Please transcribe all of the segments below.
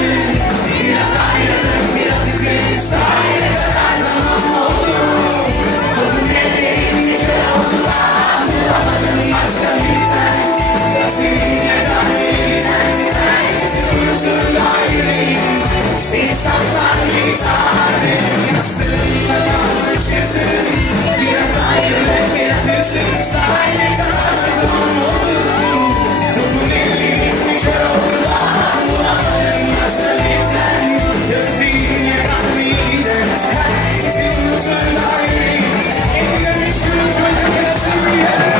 Biraz ayrılık, biraz üzüntü, sahile kadar zaman oldu. Bunun ellerini kör oldular, bulamadım başka bir ten. Gözlerine kahvelinden, herkesi unuturlar yüreğim. Seni saklar bir tane, yastığımda kalmış yüzüm. Biraz ayrılık, biraz üzüntü, sahile kadar zaman oldu. Bunun ellerini kör oldular, bulamadım başka bir ten. Gözlerine kahvelinden, herkesi unuturlar yüreğim. Ellerim şu çocuk nasıl bir yer?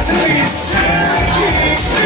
Hatırlıyorsun ki